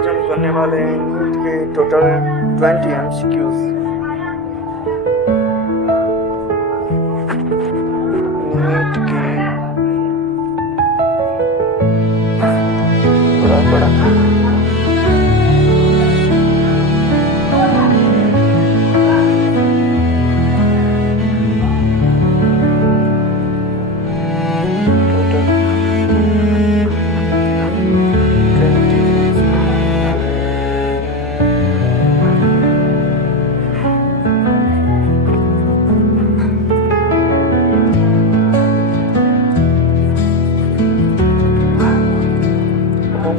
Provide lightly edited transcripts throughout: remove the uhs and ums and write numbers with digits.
आज हम करने वाले हैं नीट के टोटल 20 MCQs। नीट के बड़ा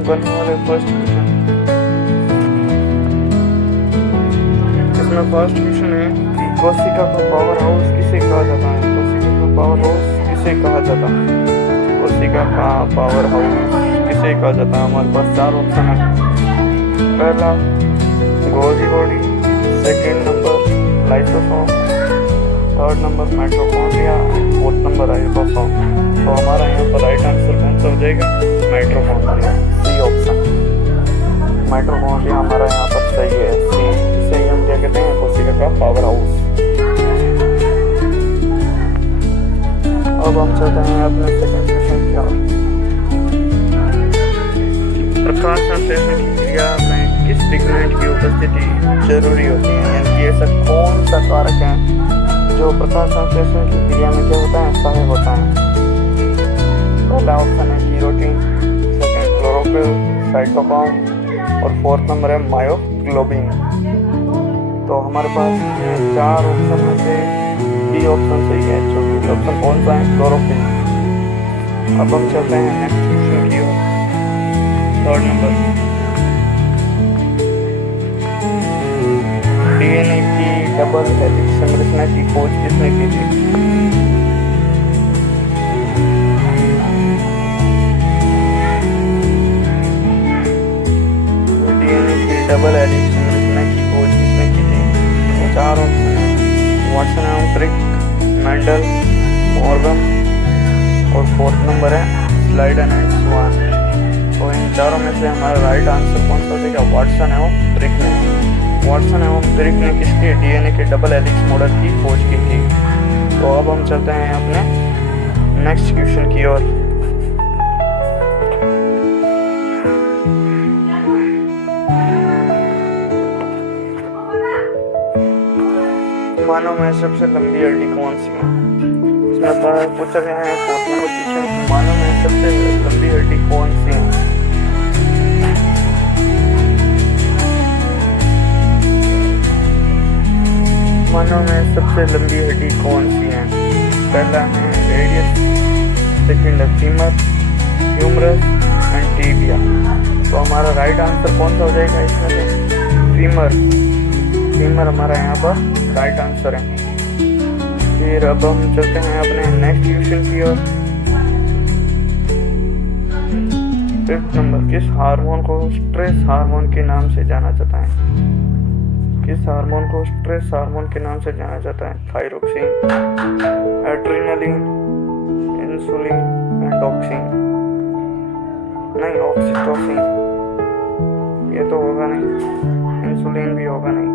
करने वाले फर्स्ट क्वेश्चन। इसमें फर्स्ट क्वेश्चन है कि कोशिका का पावर हाउस किसे कहा जाता है। कोशिका का पावर हाउस किसे कहा जाता है। कोशिका का पावर हाउस किसे कहा जाता है। हमारे पास 4 ऑप्शन है। पहला Golgi body, second number lysosome, third number mitochondria, fourth number ribosome. तो हमारा यहाँ पर राइट आंसर कौन सा हो जाएगा? Mitochondria, C option. माइटोकॉन्ड्रिया हमारा यहाँ पर सही है, सी। इसे हम क्या कहते हैं? कोशिका का पावर हाउस। अब हम चलते हैं अपने सेकंड क्वेश्चन की ओर। प्रकाश संश्लेषण की क्रिया में किस पिगमेंट की उपस्थिति जरूरी होती है? यानी कि ऐसा कौन सा कारक है जो प्रकाश संश्लेषण की क्रिया में क्या होता है? सहायक होता है। पहला ऑप्शन है कीरोटीन, सेकंड क्लोरोफिल, साइटोक्रोम और फोर्थ नंबर है मायोग्लोबिन। तो हमारे पास ये 4 ऑप्शन में से बी ऑप्शन सही है। जो ऑप्शन कौन सा है? क्लोरोफिल। अब हम चलते हैं नेक्स्ट क्वेश्चन की ओर। थर्ड नंबर, डीएनए की डबल हेलिक्स संरचना की खोज किसने की थी? डबल हेलिक्स संरचना की खोज किसने की थी? तो 4 ऑप्शन है। वाटसन एवं क्रिक, मेंडल, मॉर्गन और फोर्थ नंबर है स्लाइडन एंड स्वान। तो इन चारों में से हमारा राइट आंसर कौन सा देगा? वाटसन एवं क्रिक ने। वाटसन एवं क्रिक ने किसके डीएनए के डबल हेलिक्स मॉडल की खोज की थी? तो अब हम चलते हैं अपने नेक्स्ट क्वेश्चन की ओर। मानव में सबसे लंबी हड्डी कौन सी है? इसमें पूछा गया है फोर्थ नंबर क्वेश्चन, मानव में सबसे लंबी हड्डी कौन सी है? मानव में सबसे लंबी हड्डी कौन सी है? पहला है रेडियस, सेकंड है फीमर, ह्यूमरस एंड टिबिया। तो हमारा राइट आंसर कौन सा हो जाएगा इसमें से? फीमर। फीमर हमारा यहाँ पर राइट आंसर है। फिर अब हम चलते हैं अपने नेक्स्ट क्वेश्चन की ओर। फिफ्थ नंबर, किस हार्मोन को स्ट्रेस हार्मोन के नाम से जाना जाता है? किस हार्मोन को स्ट्रेस हार्मोन के नाम से जाना जाता है? Thyroxine, adrenaline, insulin and auxin. नहीं, ऑक्सीटोसिन ये तो होगा नहीं, इंसुलिन भी होगा नहीं।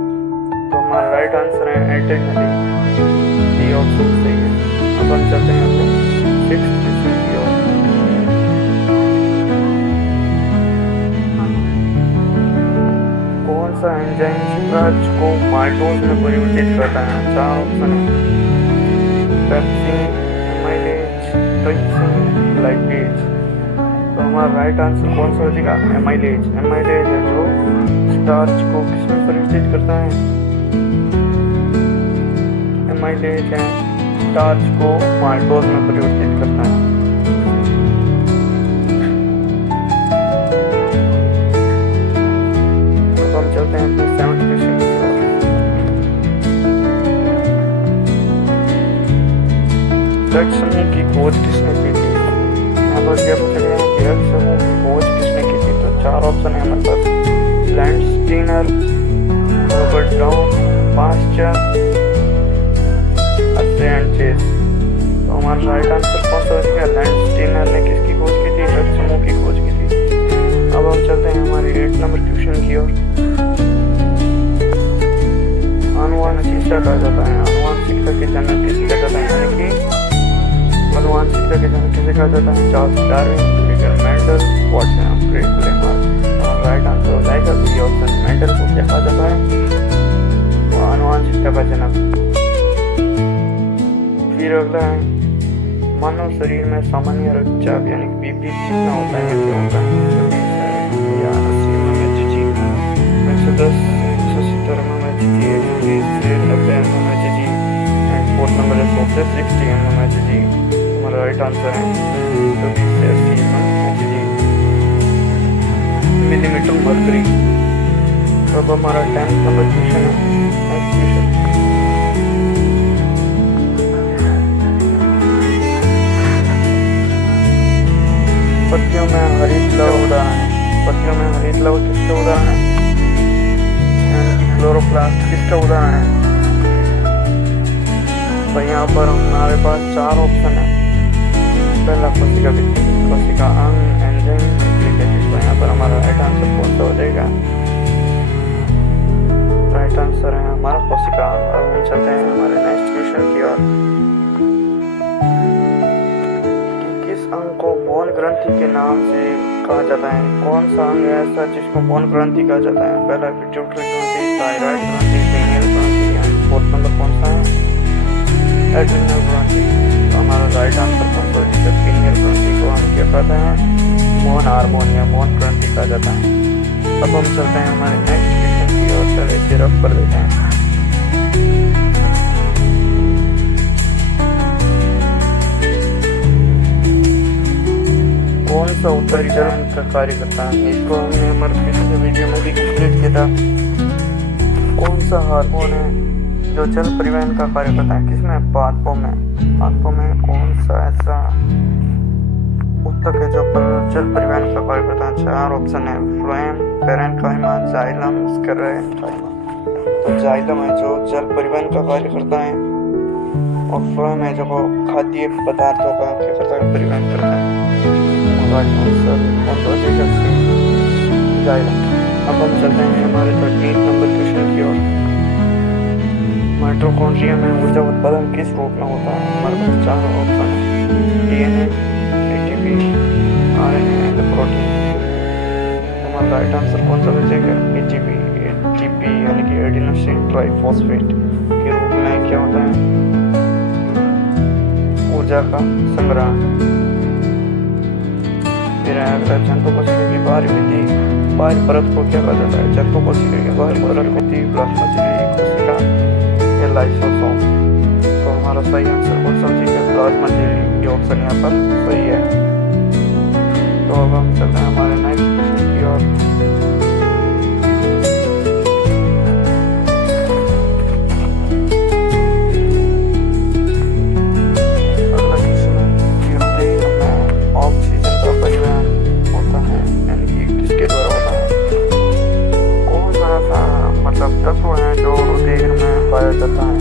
तो हमारा राइट आंसर है एड्रेनालिन, ये ऑप्शन सही है। अब हम चलते हैं अपने 6th क्वेश्चन की ओर। कौन सा एंजाइम स्टार्च को माल्टोज में परिवर्तित करता है? 4 ऑप्शन है। Pepsin, amylase, trypsin, lipase. तो हमारा राइट आंसर कौन सा हो जाएगा? एमाइलेज। एमाइलेज है जो स्टार्च को किसमें परिवर्तित करता है? एमाइलेज है स्टार्च को माल्टोज में परिवर्तित करता है। अब हम चलते हैं अपने 7th क्वेश्चन की ओर। रक्त समूह की खोज किसने की थी? यहाँ पर क्या पूछा गया है कि रक्त समूह की खोज किसने की थी? तो 4 ऑप्शन है हमारे पास। Landsteiner, Robert Brown, Pasteur, and Chase. तो हमारा राइट आंसर कौन सा हो जाएगा? लैंडस्टीनर ने किसकी खोज की थी? रक्त समूह की खोज की थी। अब हम चलते हैं हमारे 8 नंबर क्वेश्चन की ओर। आनुवंशिकता कहा जाता है, आनुवंशिकता के जनक किसे कहा जाता है, यानी कि आनुवंशिकता के जनक किसे कहा जाता है? Charles Darwin, Richard Mendel, Watson, Fred Lamarck. Right answer हो जाएगा बी ऑप्शन, मेंडल को क्या कहा जाता है? वो आनुवंशिकता का जनक। फिर अगला है, मानव शरीर में सामान्य रक्तचाप यानी बीपी कितना होता है? क्या होता है? 120 या 80 mmHg, 110, 170 mmHg, 120 से 90 mmHg, एंड फोर्थ नंबर है 100 से 60 mmHg। हमारा राइट आंसर है 120 से 80 mmHg, मिलीमीटर मरकरी। अब हमारा 10th नंबर क्वेश्चन है, नेक्स्ट क्वेश्चन। पत्तियों में हरित लव उदाहरण है, पत्तियों में हरित लव किसका उदाहरण है? क्लोरोप्लास्ट किसका उदाहरण है? तो यहाँ पर हमारे पास 4 ऑप्शन है। पहला कोशिका भित्ति, कोशिका अंग, एंजाइम, न्यूक्लिक। तो यहाँ पर हमारा राइट आंसर कौन सा हो जाएगा? राइट आंसर है हमारा कोशिका अंग। अब हम चलते हैं हमारे नेक्स्ट क्वेश्चन की ओर। अंग को मौन ग्रंथि के नाम से कहा जाता है? कौन सा अंग है ऐसा जिसको मौन ग्रंथि कहा जाता है? पहला पिट्यूटरी ग्रंथि, थायराइड ग्रंथि, पीनियल ग्रंथि, एंड फोर्थ नंबर कौन सा है? एड्रिनल ग्रंथि। तो हमारा राइट आंसर कौन सा है? पीनियल ग्रंथि को हम क्या कहते हैं? मौन हार्मोन या मौन ग्रंथि कहा जाता है। अब हम चलते हैं हमारे नेक्स्ट क्वेश्चन की ओर। चले इसे रफ कर देते हैं। कौन सा उत्तरी चरण का कार्य करता है? इसको हमने हमारे पिछले वीडियो में भी कंप्लीट किया था। कौन सा हार्मोन है जो जल परिवहन का कार्य करता है? किसमें? पादपों में। पादपों में कौन सा ऐसा उत्तक है जो जल परिवहन का कार्य करता है? 4 ऑप्शन है, फ्लोएम, पैरेन्काइमा, जाइलम, स्क्लेरेन्काइमा। तो जाइलम है जो जल परिवहन का कार्य करता है, और फ्लोएम है जो खाद्य पदार्थों का क्या करता है? परिवहन करता है। अब हम चलते हैं हमारे 13 नंबर क्वेश्चन की ओर। माइटोकॉन्ड्रिया में ऊर्जा उत्पादन किस रूप में होता है? हमारे पास 4 ऑप्शन है, DNA, ATP, RNA and protein. हमारा राइट आंसर कौन सा बचेगा? एटीपी। एटीपी यानी कि एडिनोसिन ट्राइफॉस्फेट के रूप में क्या होता है? ऊर्जा का संग्रह। फिर अगला जंतु कोशिका की बाहरी विधि, बाहरी परत को क्या कहा जाता है? जंतु कोशिका की बाहरी परत को प्लाज्मा झिल्ली कोशिका या लाइसोसोम। तो हमारा सही आंसर कौन सा है? प्लाज्मा झिल्ली। ये ऑप्शन यहाँ पर सही है। तो अब हम चलते हैं हमारे नेक्स्ट क्वेश्चन की ओर। तत्व है जो हृदय में पाया जाता है?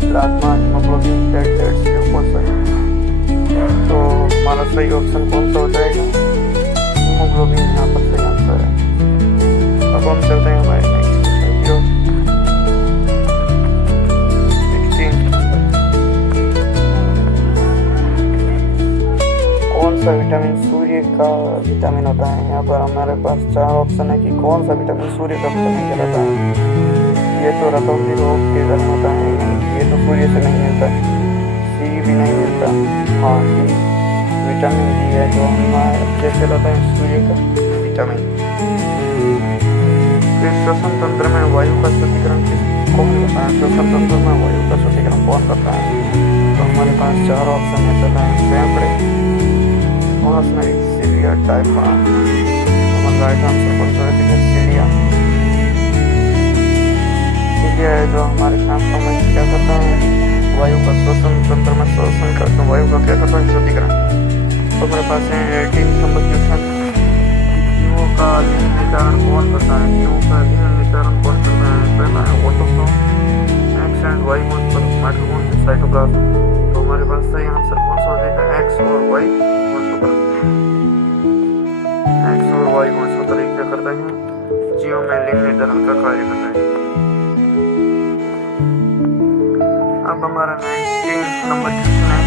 Plasma, haemoglobin, red cells, leucocyte. तो हमारा सही ऑप्शन कौन सा हो जाएगा? हीमोग्लोबिन यहाँ पर सही आंसर है। अब हम चलते हैं हमारे नेक्स्ट क्वेश्चन की ओर। 16 कौन सा विटामिन सूर्य का विटामिन होता है? यहाँ पर हमारे पास 4 ऑप्शन है कि कौन सा विटामिन सूर्य का विटामिन कहलाता है। ये तो रतौंधी रोग के कारण होता है, यानी कि ये तो सूर्य से नहीं मिलता। सी भी नहीं मिलता। हाँ, डी विटामिन डी है जो हमारे जैसे रहता है सूर्य का विटामिन। फिर श्वसन तंत्र में वायु का शुद्धिकरण कौन करता है? श्वसन तंत्र में वायु का शुद्धिकरण कौन करता है? तो हमारे पास 4 ऑप्शन है। पहला है फेफड़े, सीलिया, डायफ्राम। हमारा राइट आंसर कौन सा है? सीलिया। सीलिया है जो हमारे फेफड़ों में क्या करता है? वायु का श्वसन तंत्र में श्वसन करता है, वायु का क्या करता है? शुद्धिकरण। तो हमारे पास है 18 नंबर क्वेश्चन। जीवों का लिंग निर्धारण कौन करता है? जीवों का लिंग निर्धारण कौन करता है? पहला है ऑटोसोम, एक्स एंड वाई गुणसूत्र, माइटोकॉन्ड्रिया, साइटोप्लाज्म। तो हमारे पास सही आंसर कौन सा हो जाएगा? एक्स और वाई गुणसूत्र। एक्स और वाई गुणसूत्र क्या करता है? जियो में लिंक निर्धारण का कार्य करता है। अब हमारा 19 नंबर क्वेश्चन है,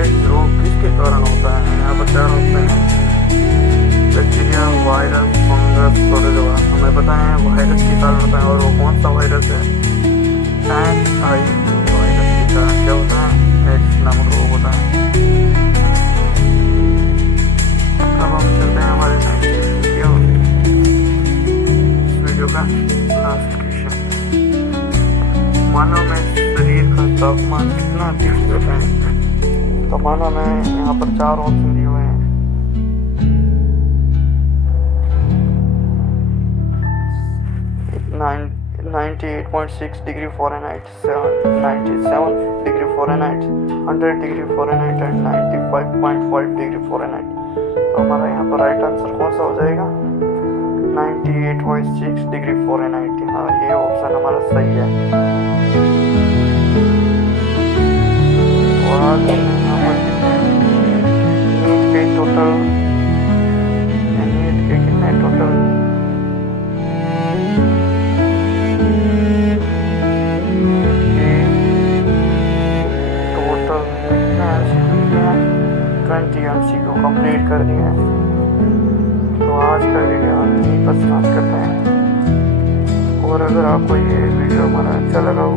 एड्स रोग किसके कारण होता है। यहाँ पर 4 ऑप्शन है, बैक्टीरिया, वायरस, फंगस, प्रोटोजोआ। हमें पता है वायरस के कारण होता है, और वो कौन सा वायरस है, HIV वायरस के कारण क्या होता है, एड्स नामक रोग होता है। अब हम चलते हैं हमारे वीडियो का लास्ट क्वेश्चन। मानव में शरीर का तापमान कितना अधिक होता है। तो मानव में यहाँ पर 4 ऑप्शन दिए हुए हैं, 98.6 degree Fahrenheit, 97 degree Fahrenheit, 100 degree Fahrenheit and 95.5 degree Fahrenheit. तो हमारा यहाँ पर राइट आंसर कौन सा हो जाएगा, 98.6 डिग्री फ़ारेनहाइट। हाँ, ये ऑप्शन हमारा सही है। और नीट के कितने टोटल MCQ कंप्लीट कर दिए हैं। तो आज का वीडियो हम यहीं पर समाप्त करते हैं। और अगर आपको ये वीडियो हमारा अच्छा लगा हो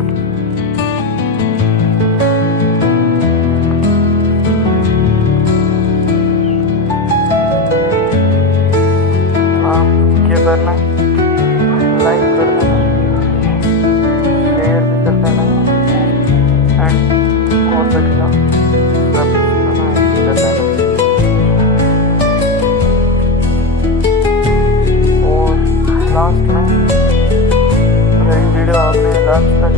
तो आप क्या करना, लाइक कर देना, शेयर भी कर देना एंड हो सकेगा कर देना। लास्ट में वीडियो आपने लास्ट तक